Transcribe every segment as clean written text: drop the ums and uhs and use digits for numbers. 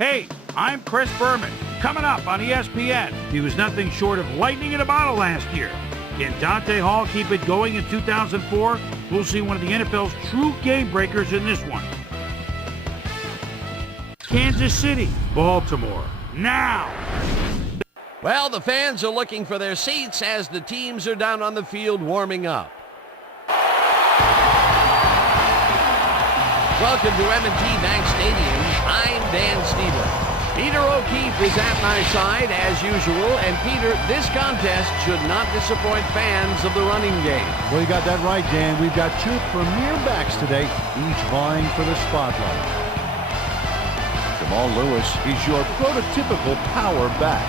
Hey, I'm Chris Berman. Coming up on ESPN, he was nothing short of lightning in a bottle last year. Can Dante Hall keep it going in 2004? We'll see one of the NFL's true game breakers in this one. Kansas City, Baltimore, now! Well, the fans are looking for their seats as the teams are down on the field warming up. Welcome to M&T Bank Stadium. I'm Dan Stevens. Peter O'Keefe is at my side as usual, and Peter, this contest should not disappoint fans of the running game. Well, you got that right, Dan. We've got two premier backs today, each vying for the spotlight. Jamal Lewis is your prototypical power back.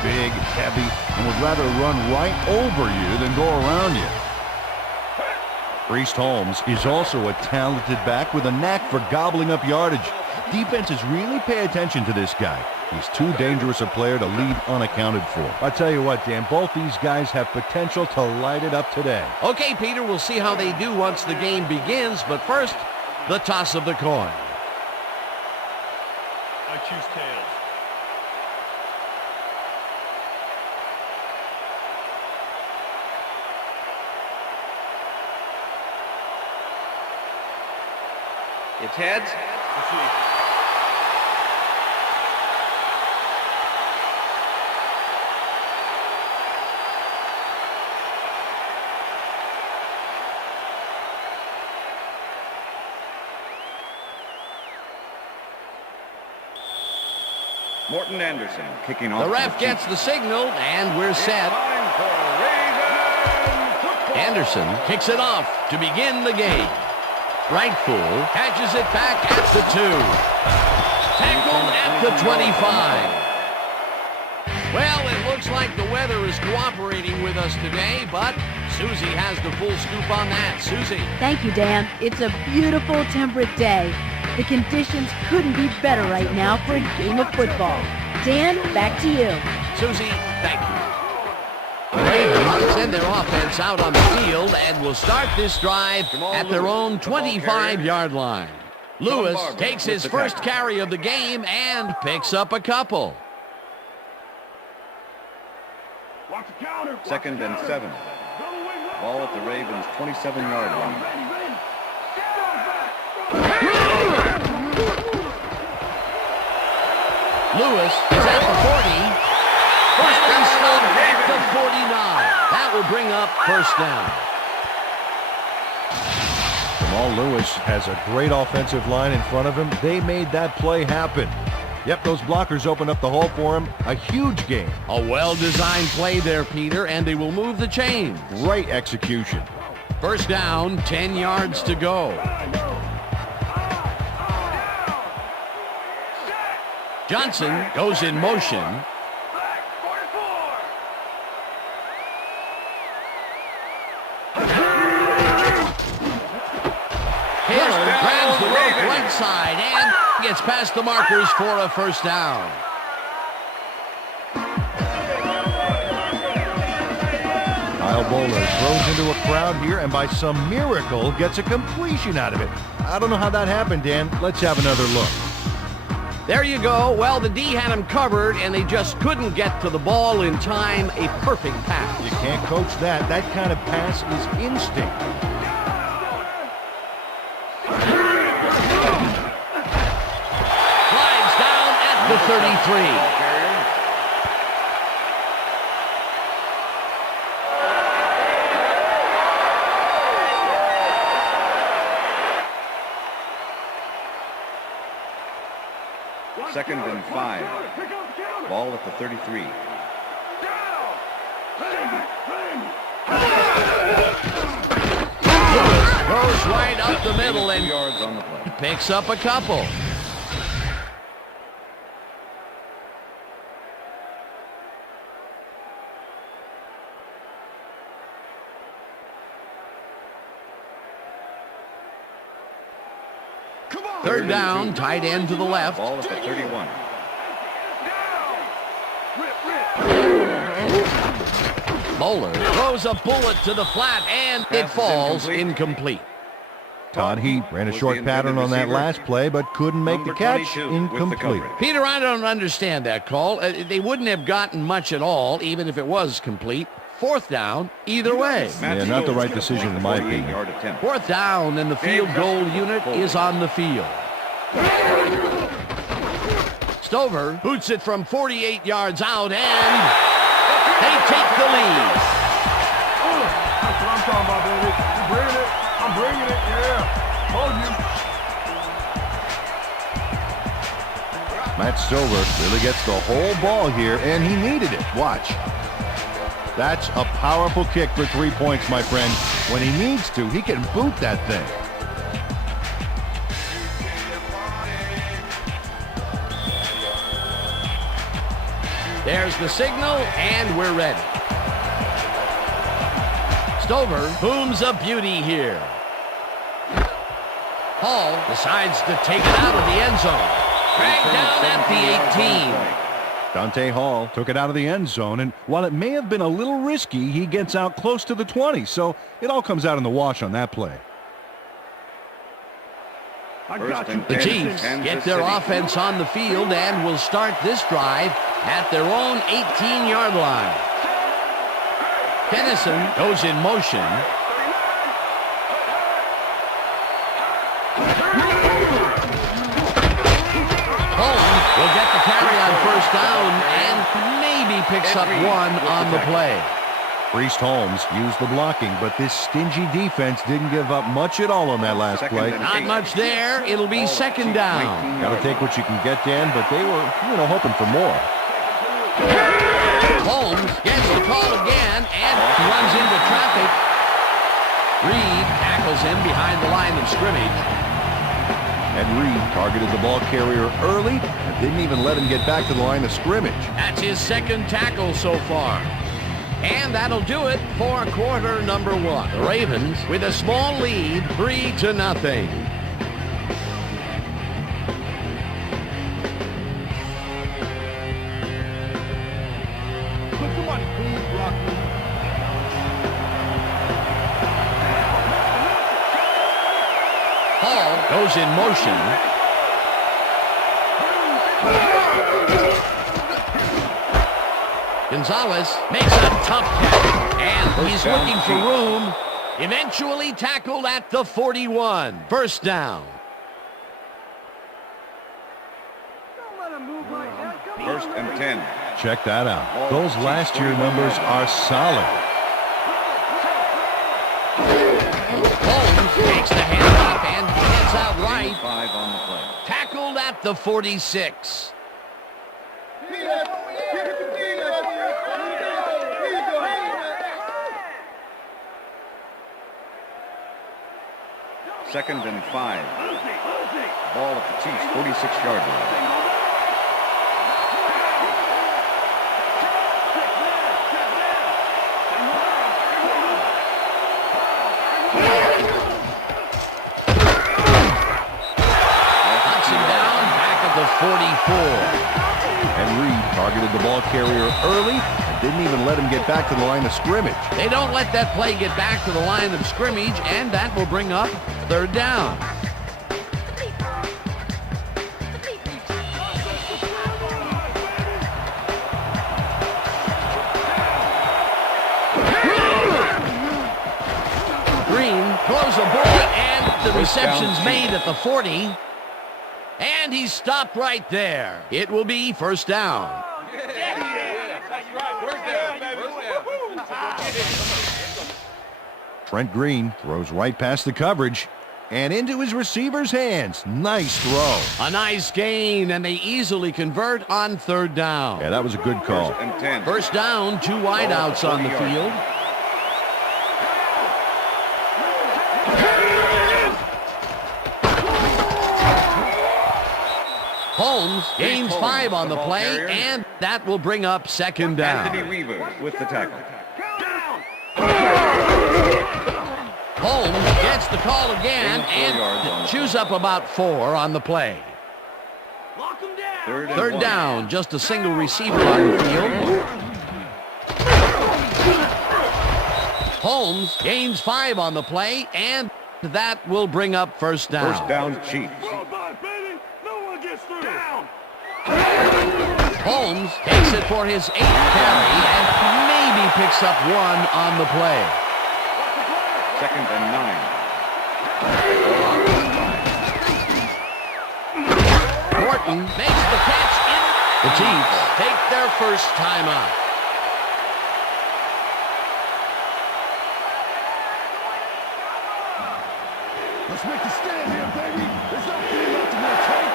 He's big, heavy, and would rather run right over you than go around you. Priest Holmes is also a talented back with a knack for gobbling up yardage. Defenses really pay attention to this guy. He's too dangerous a player to leave unaccounted for. I tell you what, Dan, both these guys have potential to light it up today. Okay, Peter, we'll see how they do once the game begins, but first, the toss of the coin. I choose tails. It's heads. Morton Anderson kicking off. The ref gets the signal, and we're set. Anderson kicks it off to begin the game. Right full catches it back at the 2. Tackled at the 25. Well, it looks like the weather is cooperating with us today, but Susie has the full scoop on that. Susie. Thank you, Dan. It's a beautiful, temperate day. The conditions couldn't be better right now for a game of football. Dan, back to you. Susie, thank you. The Ravens send their offense out on the field and will start this drive at their own 25-yard line. Lewis takes his first carry of the game and picks up a couple. Second and 7. Ball at the Ravens' 27-yard line. Lewis is at the 40. First and 10 at the 49. That will bring up first down. Jamal Lewis has a great offensive line in front of him. They made that play happen. Yep, those blockers opened up the hole for him. A huge game. A well-designed play there, Peter, and they will move the chains. Great execution. First down, 10 yards to go. Johnson goes in motion. Taylor grabs the rope right side and gets past the markers for a first down. Kyle Bowler throws into a crowd here and by some miracle gets a completion out of it. I don't know how that happened, Dan. Let's have another look. There you go. Well, the D had him covered, and they just couldn't get to the ball in time. A perfect pass. You can't coach that. That kind of pass is instinct. Slides down at the 33. Second and 5. Ball at the 33. Lewis goes right up the middle and yards on the play. picks up a couple. Third down, tight end to the left. Ball at the 31. Bowler throws a bullet to the flat, and it falls incomplete. Todd Heat ran a short pattern on that last play, but couldn't make the catch. Incomplete. Peter, I don't understand that call. They wouldn't have gotten much at all, even if it was complete. Fourth down, either way. Yeah, not the right decision in my opinion. Fourth down, and the field goal unit is on the field. Stover boots it from 48 yards out, and they take the lead. That's what I'm talking about, baby. I'm bringing it. I'm bringing it. Yeah. Told you. Matt Stover really gets the whole ball here, and he needed it. Watch. That's a powerful kick for 3 points, my friend. When he needs to, he can boot that thing. There's the signal, and we're ready. Stover booms a beauty here. Hall decides to take it out of the end zone. Dragged down at the 18. Dante Hall took it out of the end zone, and while it may have been a little risky, he gets out close to the 20, so it all comes out in the wash on that play. The Chiefs get their offense on the field and will start this drive at their own 18-yard line. Dennison goes in motion. Holmes will get the carry on first down and maybe picks up one on the play. Priest Holmes used the blocking, but this stingy defense didn't give up much at all on that last play. Not much there. It'll be second down. Got to take what you can get, Dan, but they were, hoping for more. Holmes gets the call again and runs into traffic. Reed tackles him behind the line of scrimmage. And Reed targeted the ball carrier early and didn't even let him get back to the line of scrimmage. That's his second tackle so far. And that'll do it for quarter number one. The Ravens with a small lead, 3-0. Put somebody please block me. Hall goes in motion. Gonzalez makes a tough catch, and he's looking for room. Eventually tackled at the 41. First down. First and 10. Check that out. Those last year numbers are solid. Holmes takes the handoff and gets out right. 5 on the play. Tackled at the 46. Second and 5. Ball at the Chiefs' 46-yard line. Hudson down back at the 44. And Reed targeted the ball carrier early and didn't even let him get back to the line of scrimmage. They don't let that play get back to the line of scrimmage, and that will bring up third down. Green throws a bullet, and the reception's made at the 40. And he's stopped right there. It will be first down. Trent Green throws right past the coverage and into his receiver's hands. Nice throw. A nice gain, and they easily convert on third down. Yeah, that was a good call. First and 10. First down, 2 wideouts on the field. Holmes gains 5 on the play, and that will bring up second down. Anthony Weaver with the tackle. Holmes gets the call again and chews up about 4 on the play. Third down, just a single receiver on the field. Holmes gains 5 on the play, and That will bring up first down. First down, Chiefs. Roll by, baby. No one gets through. Down. Holmes takes it for his 8th carry and maybe picks up 1 on the play. Second and 9. Morton makes the catch in. The Chiefs take their first timeout. Let's make a stand here, baby. There's nothing left in their tank.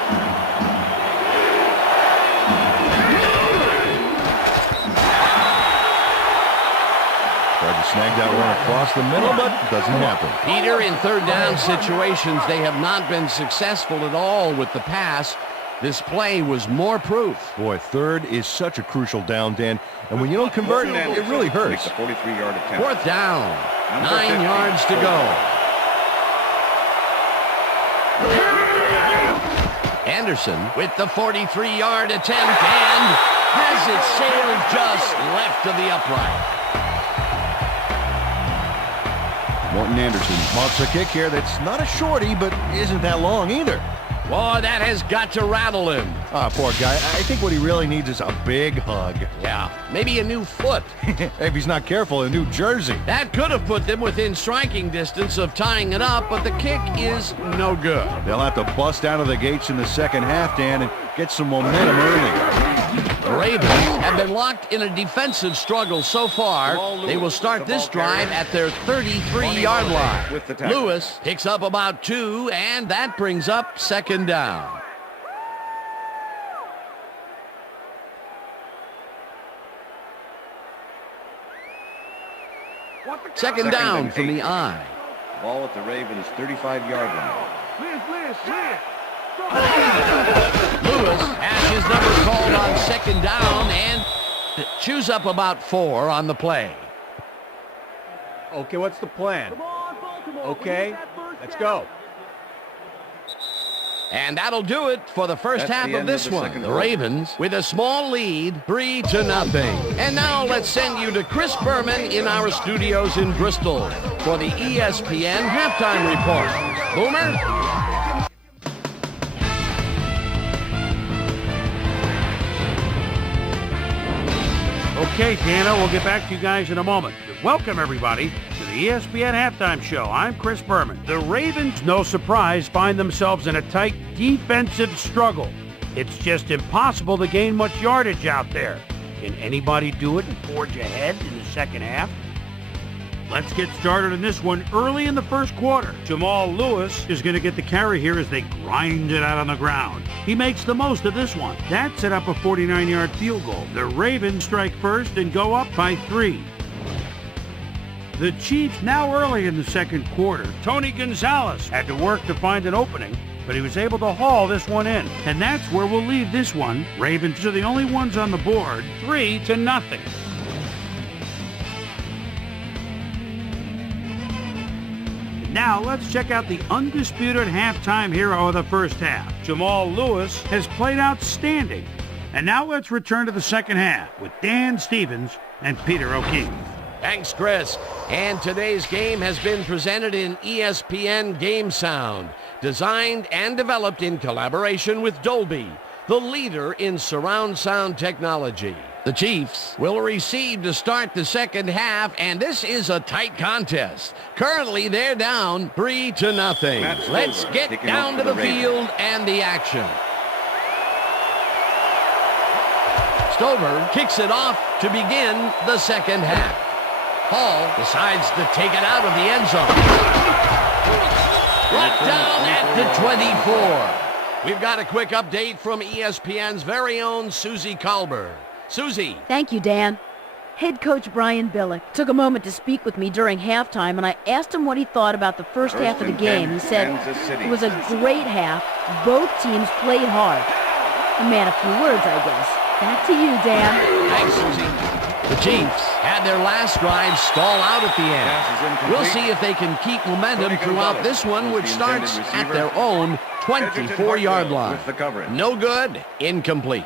Tried to snag that one across the middle, but it doesn't happen. Peter, in third down situations, they have not been successful at all with the pass. This play was more proof. Boy, third is such a crucial down, Dan. And when you don't convert, it really hurts. Makes a 43-yard attempt. Fourth down. Number 9 15. yards to go. Anderson with the 43-yard attempt and has it sailed just left of the upright. Morton Anderson marks a kick here that's not a shorty, but isn't that long either. Boy, that has got to rattle him. Ah, poor guy. I think what he really needs is a big hug. Yeah, maybe a new foot. If he's not careful, a new jersey. That could have put them within striking distance of tying it up, but the kick is no good. They'll have to bust out of the gates in the second half, Dan, and get some momentum early. The Ravens have been locked in a defensive struggle so far. They will start this drive at their 33-yard line. Lewis picks up about 2, and that brings up second down. Second down from the I. Ball at the Ravens' 35-yard line. Liz. Lewis has his number called on second down and chews up about 4 on the play. Okay, what's the plan? Okay, let's go. And that'll do it for the first That's half the of end this of the one. second The quarter. Ravens with a small lead, 3-0. And now let's send you to Chris Berman in our studios in Bristol for the ESPN halftime report. Boomer? Okay, Dana, we'll get back to you guys in a moment. Welcome, everybody, to the ESPN Halftime Show. I'm Chris Berman. The Ravens, no surprise, find themselves in a tight defensive struggle. It's just impossible to gain much yardage out there. Can anybody do it and forge ahead in the second half? Let's get started in this one early in the first quarter. Jamal Lewis is going to get the carry here as they grind it out on the ground. He makes the most of this one. That set up a 49-yard field goal. The Ravens strike first and go up by 3. The Chiefs now early in the second quarter. Tony Gonzalez had to work to find an opening, but he was able to haul this one in. And that's where we'll leave this one. Ravens are the only ones on the board, 3-0. Now let's check out the undisputed halftime hero of the first half. Jamal Lewis has played outstanding. And now let's return to the second half with Dan Stevens and Peter O'Keefe. Thanks, Chris. And today's game has been presented in ESPN Game Sound, designed and developed in collaboration with Dolby, the leader in surround sound technology. The Chiefs will receive to start the second half, and this is a tight contest. Currently, they're down 3-0. Let's get down to the field and the action. Stover kicks it off to begin the second half. Hall decides to take it out of the end zone. Brought down at the 24. We've got a quick update from ESPN's very own Susie Colbert. Susie. Thank you, Dan. Head coach Brian Billick took a moment to speak with me during halftime, and I asked him what he thought about the first half of the game. He said it was a great half. Both teams played hard. A man of few words, I guess. Back to you, Dan. Thanks, Susie. The Chiefs had their last drive stall out at the end. We'll see if they can keep momentum throughout this one, which starts at their own 24-yard line. No good, incomplete.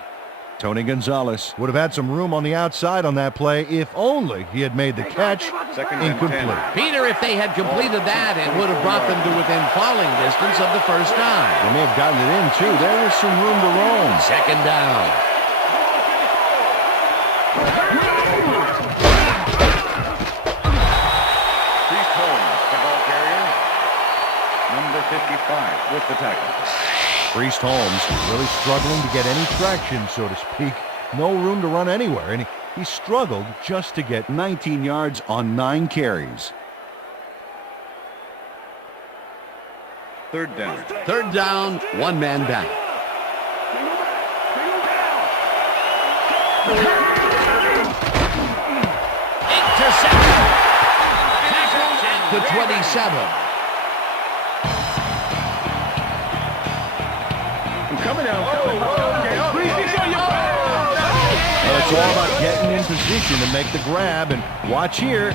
Tony Gonzalez would have had some room on the outside on that play if only he had made the catch. Incomplete. Peter, if they had completed that, it would have brought them to within falling distance of the first down. They may have gotten it in, too. There was some room to roam. Second down. Priest Holmes, the ball carrier. Number 55 with the tackle. Priest Holmes really struggling to get any traction, so to speak. No room to run anywhere, and he struggled just to get 19 yards on 9 carries. Third down. Third down, one man back. Intercepted. Tackled at the 27. Coming down. It's all about getting in position to make the grab, and watch here.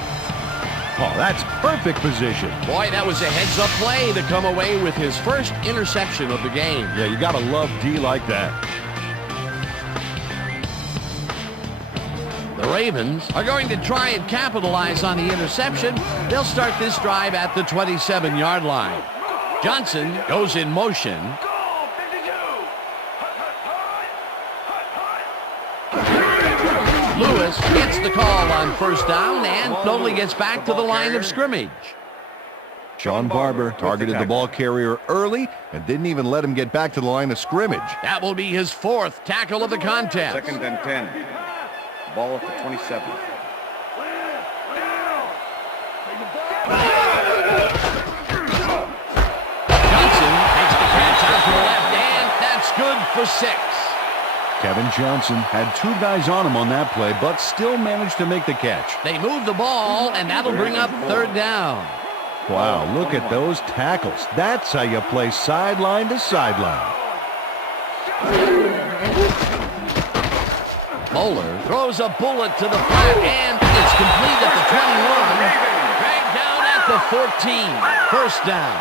Oh, that's perfect position. Boy, that was a heads-up play to come away with his first interception of the game. Yeah, you got to love D like that. The Ravens are going to try and capitalize on the interception. They'll start this drive at the 27-yard line. Johnson goes in motion. Lewis gets the call on first down and only gets back to the line of scrimmage. Sean Barber targeted the ball carrier early and didn't even let him get back to the line of scrimmage. That will be his 4th tackle of the contest. Second and 10. Ball at the 27. Johnson takes the catch out to the left, and that's good for 6. Kevin Johnson had 2 guys on him on that play, but still managed to make the catch. They move the ball, and that'll bring up third down. Wow, look at those tackles. That's how you play sideline to sideline. Moeller throws a bullet to the flat, and it's complete at the 21. Dragged down at the 14. First down.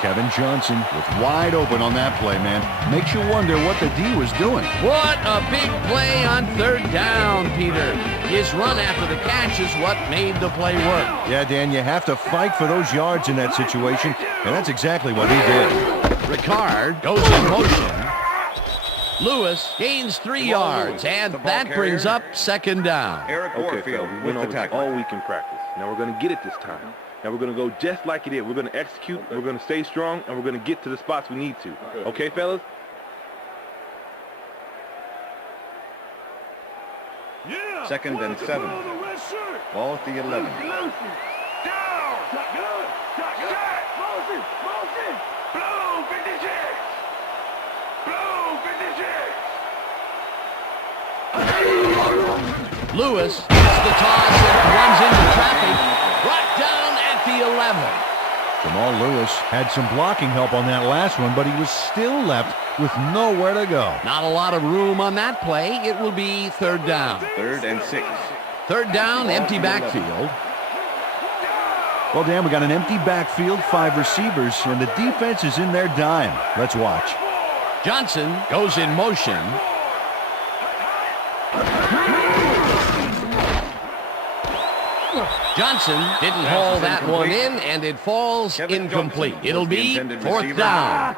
Kevin Johnson was wide open on that play, man. Makes you wonder what the D was doing. What a big play on third down, Peter. His run after the catch is what made the play work. Yeah, Dan, you have to fight for those yards in that situation, and that's exactly what he did. Ricard goes in motion. Lewis gains 3 yards, and that brings up second down. Eric Warfield with the tackle. All week in practice. Now we're going to get it this time. Now we're going to go just like it is. We're going to execute, we're going to stay strong, and we're going to get to the spots we need to. Okay, fellas? Second and 7. Ball at the 11. Lewis gets the toss and runs into traffic. Brought down at the 11. Jamal Lewis had some blocking help on that last one, but he was still left with nowhere to go. Not a lot of room on that play. It will be third down. Third and 6. Third down, empty backfield. Well, Dan, we got an empty backfield, 5 receivers, and the defense is in their dime. Let's watch. Johnson goes in motion. Johnson didn't haul that one in, and it falls incomplete. It'll be fourth down.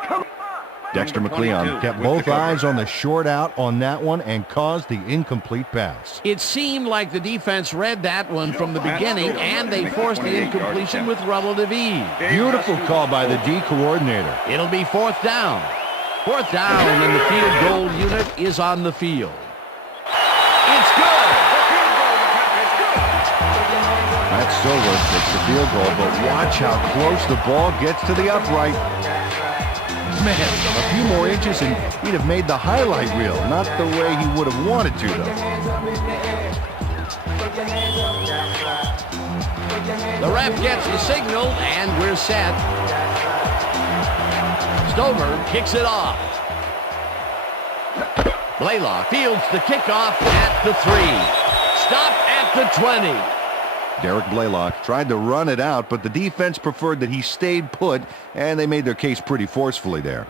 Dexter McLeon kept both eyes on the short out on that one and caused the incomplete pass. It seemed like the defense read that one from the beginning, and they forced the incompletion with relative ease. Beautiful call by the D coordinator. It'll be fourth down. Fourth down, and the field goal unit is on the field. It's good. Matt Silver takes the field goal, but watch how close the ball gets to the upright. Man, a few more inches and he'd have made the highlight reel. Not the way he would have wanted to, though. The ref gets the signal, and we're set. Stover kicks it off. Blaylock fields the kickoff at the 3. Stop at the 20. Derek Blaylock tried to run it out, but the defense preferred that he stayed put, and they made their case pretty forcefully there.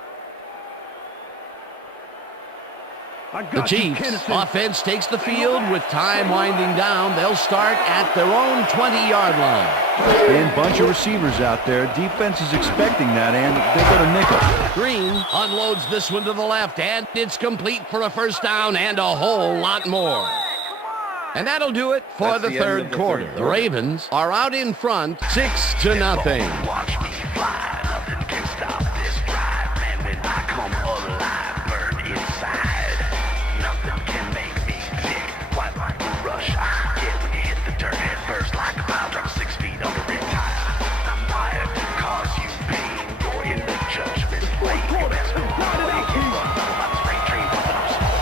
The Chiefs offense takes the field with time winding down. They'll start at their own 20-yard line. And bunch of receivers out there. Defense is expecting that, and they go to nickel. Green unloads this one to the left, and it's complete for a first down and a whole lot more. And that'll do it for the third quarter. The Ravens are out in front, 6-0. Watch me fly, nothing can stop this drive, man. When I come alive, burn inside. Nothing can make me tick. Quite like the rush I get when you hit the dirt head first, like a pile drop 6 feet under red tire. I'm wired to cause you pain. You're in the judgment lane. Your best move, make it run. I'm spray train bumping up smoke.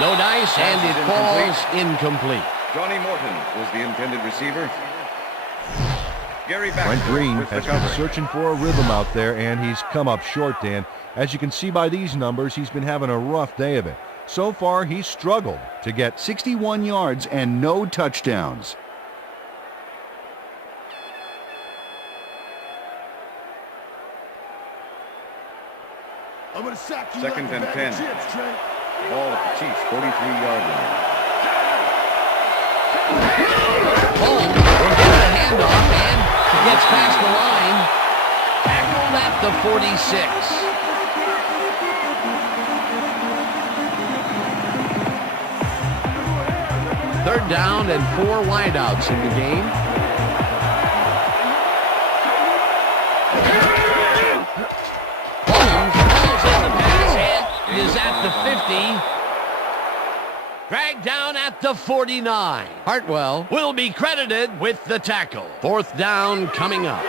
No dice, and it falls incomplete. Johnny Morton was the intended receiver. Gary Brent Baxter Green with the has been coverage. searching for a rhythm out there, and he's come up short, Dan. As you can see by these numbers, he's been having a rough day of it. So far, he's struggled to get 61 yards and no touchdowns. Second and 10. Ball at the Chiefs' 43-yard line. Holmes will get the handoff and gets past the line. Tackled at the 46. Third down and 4 wideouts in the game. Holmes calls in the pass and is at the 50. Dragged down at the 49. Hartwell will be credited with the tackle. Fourth down coming up.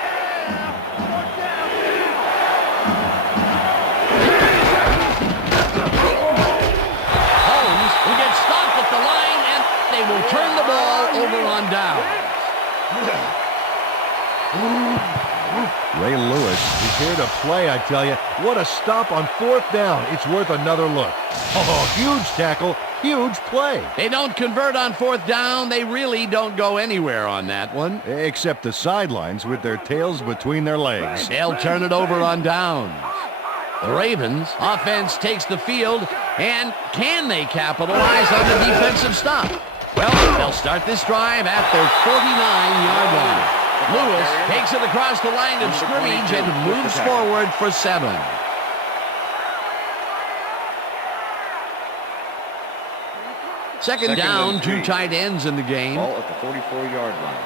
Holmes will get stopped at the line, and they will turn the ball over on downs. Ray Lewis is here to play, I tell you. What a stop on fourth down. It's worth another look. Oh, huge tackle, huge play. They don't convert on fourth down. They really don't go anywhere on that one. Except the sidelines with their tails between their legs. They'll turn it over on downs. The Ravens offense takes the field, and can they capitalize on the defensive stop? Well, they'll start this drive at their 49-yard line. Lewis takes it across the line of scrimmage and moves forward for 7. Second down, 2 tight ends in the game. Ball at the 44-yard line.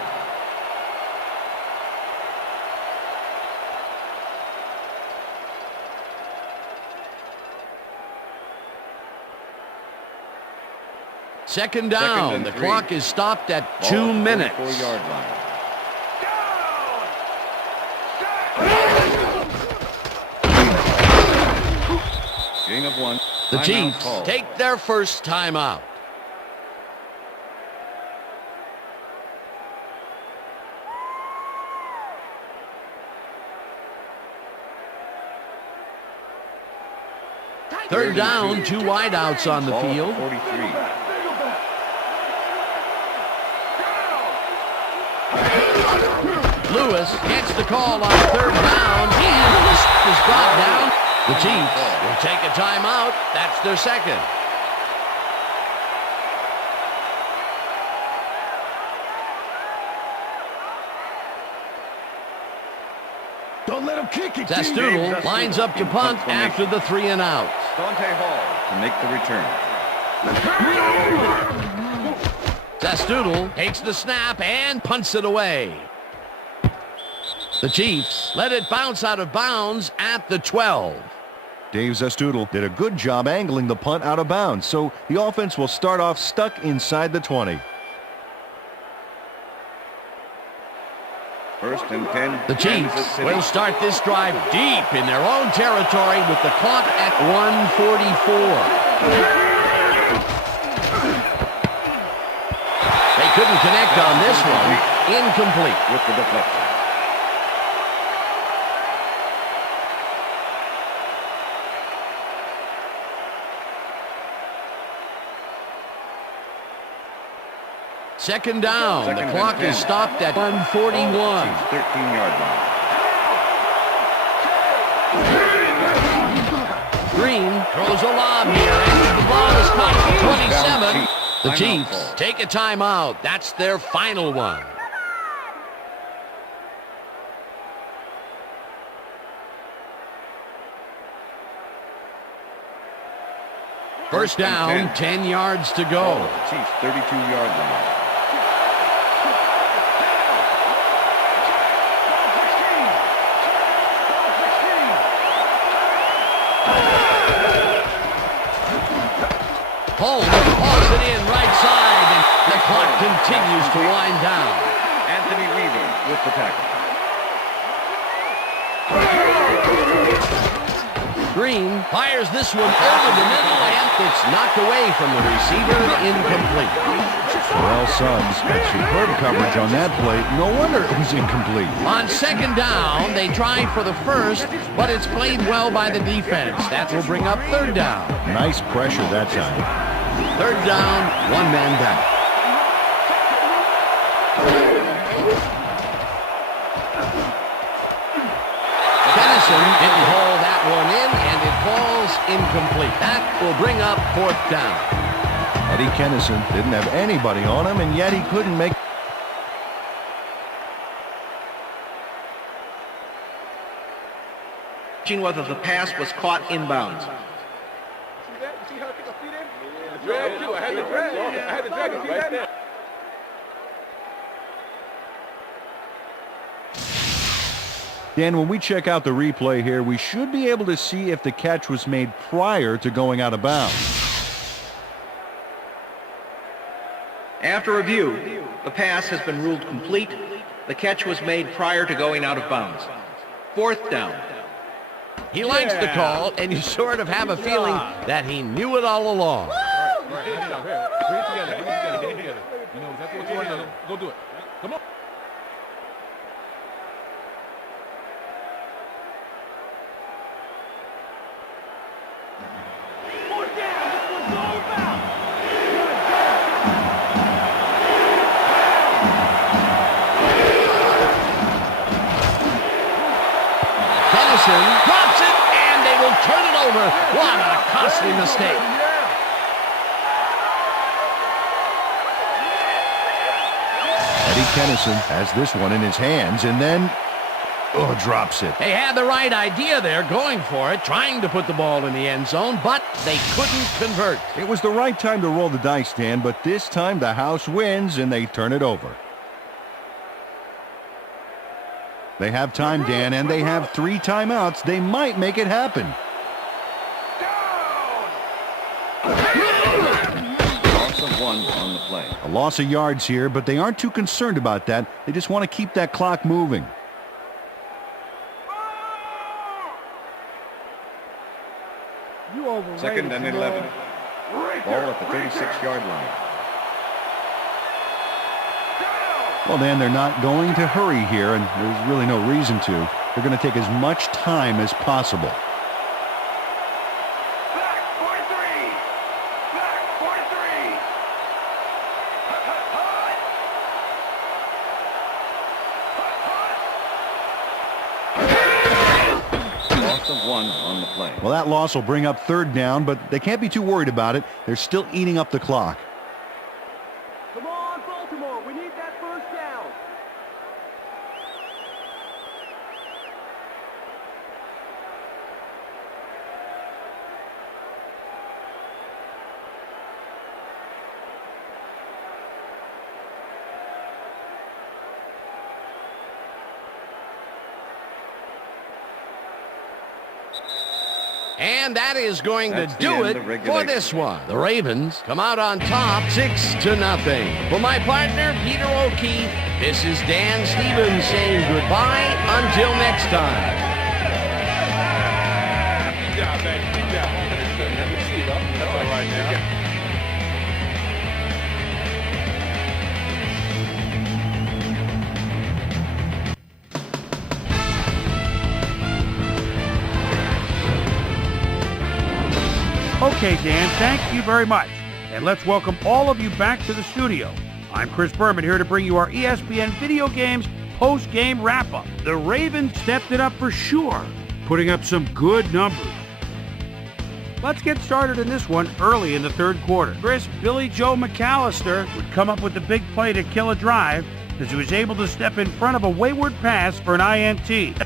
Second down. The clock is stopped at 2 minutes. 44-yard line. Gain of 1. The Timeout Chiefs called. take their first timeout. Third down, 2 wideouts on the Ball at field. 43. Lewis gets the call on third down, and this is brought down. The Chiefs will take a timeout. That's their second. Don't let him kick it. Zastoodle lines up to punt after the 3 and out. Dante Hall to make the return. Zastoodle takes the snap and punts it away. The Chiefs let it bounce out of bounds at the 12. Dave Zastoodle did a good job angling the punt out of bounds, so the offense will start off stuck inside the 20. First and 10. The Chiefs will start this drive deep in their own territory with the clock at 1:44. They couldn't connect on this one. Incomplete. With the deflection. Second down. Second The and clock 10. is stopped at 1:41. 13-yard line. The Chiefs take a timeout. That's their final one. First down, 10 yards to go. Chiefs 32-yard line. Holmes hauls it in right side, and the clock continues to wind down. Anthony Reeving with the tackle. Green fires this one over the middle, and it's knocked away from the receiver, incomplete. Well, Suggs got superb coverage on that play. No wonder it was incomplete. On second down, they try for the first, but it's played well by the defense. That will bring up third down. Nice pressure that time. Third down, one man down. Kennison didn't haul that one in, and it falls incomplete. That will bring up fourth down. Eddie Kennison didn't have anybody on him, and yet he couldn't make. Whether the pass was caught inbounds. Dan, when we check out the replay here, we should be able to see if the catch was made prior to going out of bounds. After review, the pass has been ruled complete. The catch was made prior to going out of bounds. Fourth down. He likes the call, and you sort of have a feeling that he knew it all along. Go do it. Come on. Drops it, and they will turn it over. What a costly mistake. Eddie Kennison has this one in his hands, and then drops it. They had the right idea there, going for it, trying to put the ball in the end zone, but they couldn't convert. It was the right time to roll the dice, Dan, but this time the house wins, and they turn it over. They have time, Dan, and they have 3 timeouts. They might make it happen. Loss of 1 on the play. A loss of yards here, but they aren't too concerned about that. They just want to keep that clock moving. Second and 11. Ball at the 36-yard line. Well, Dan, they're not going to hurry here, and there's really no reason to. They're going to take as much time as possible. Loss of 1 on the play. Well, that loss will bring up third down, but they can't be too worried about it. They're still eating up the clock. Come on, Baltimore. We need that first down. And that is going to That's the do end it of for regulation. this one. The Ravens come out on top 6-0. For my partner, Peter O'Keefe, this is Dan Stevens saying goodbye until next time. Good job, baby. Good job. That's all right now. Okay, Dan, thank you very much. And let's welcome all of you back to the studio. I'm Chris Berman here to bring you our ESPN Video Games post-game wrap-up. The Ravens stepped it up for sure, putting up some good numbers. Let's get started in this one early in the third quarter. Chris Billy Joe McAllister would come up with the big play to kill a drive as he was able to step in front of a wayward pass for an INT.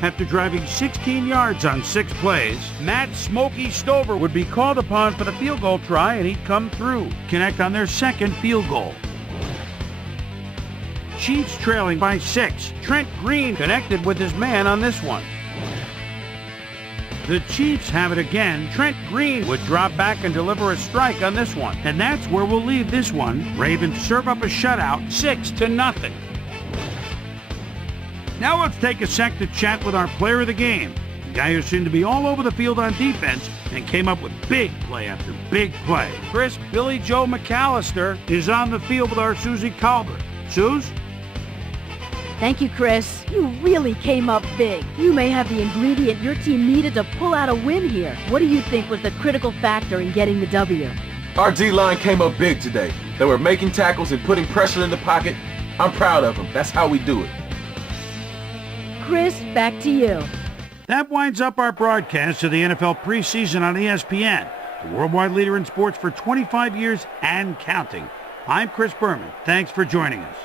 After driving 16 yards on 6 plays, Matt Smokey Stover would be called upon for the field goal try, and he'd come through, connect on their second field goal. Chiefs trailing by 6. Trent Green connected with his man on this one. The Chiefs have it again. Trent Green would drop back and deliver a strike on this one. And that's where we'll leave this one. Ravens serve up a shutout, 6-0. Now let's take a sec to chat with our player of the game. The guy who seemed to be all over the field on defense and came up with big play after big play. Chris Billy Joe McAllister is on the field with our Susie Colbert. Suze? Thank you, Chris. You really came up big. You may have the ingredient your team needed to pull out a win here. What do you think was the critical factor in getting the W? Our D-line came up big today. They were making tackles and putting pressure in the pocket. I'm proud of them. That's how we do it. Chris, back to you. That winds up our broadcast of the NFL preseason on ESPN, the worldwide leader in sports for 25 years and counting. I'm Chris Berman. Thanks for joining us.